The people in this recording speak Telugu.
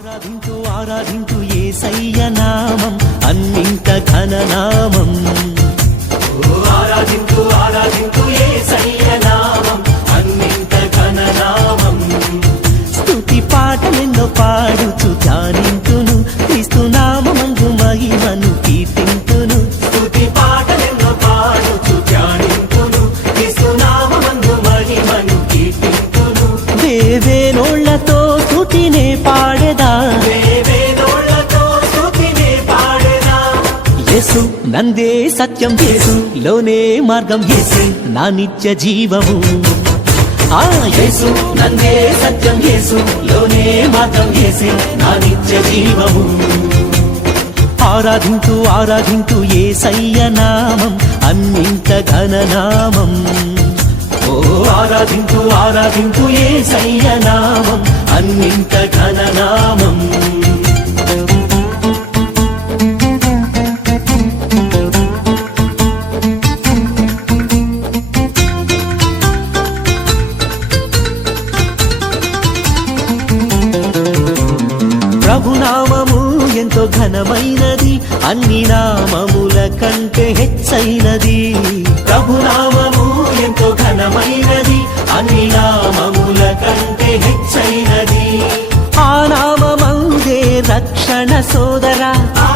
ఆరాధించు ఆరాధించు యేసయ్య నామం అన్నింత ఘననామం. ఆరాధించు ఆరాధించు యేసయ్య నామం అన్నింత ఘననామం. స్తుతి పాటలెన్నో పాడుచు ధ్యానింతును క్రీస్తు నామమందు మహిమను కీర్తింతును. స్తుతి పాటలెన్నో పాడుచు ధ్యానింతును క్రీస్తు నామమందు మహిమను కీర్తింతును. వేవేనోళ్లతో స్తుతినే పాడెదా, వేవేనోళ్లతో స్తుతినే పాడెదా. యేసు నందే సత్యం, యేసు లోనే మార్గం, యేసు నా నిత్య జీవము. ఆ యేసు నందే సత్యం, యేసు లోనే మార్గం, యేసే నా నిత్య జీవము. ఆరాధించు ఆరాధించు యేసయ్య నామం అన్నింత ఘననామం. ఓ ఆరాధించు ఆరాధించు యేసయ్య నామం అన్నింత ఘననామం. ప్రభునామము ఎంతో ఘనమైనది, అన్ని నామముల కంటే హెచ్చైనది. ప్రభునామము ఎంతో ఘనమైనది, అన్ని నామముల కంటే హెచ్చైనది. ఆ నామమందే రక్షణ సోదరా, ఆ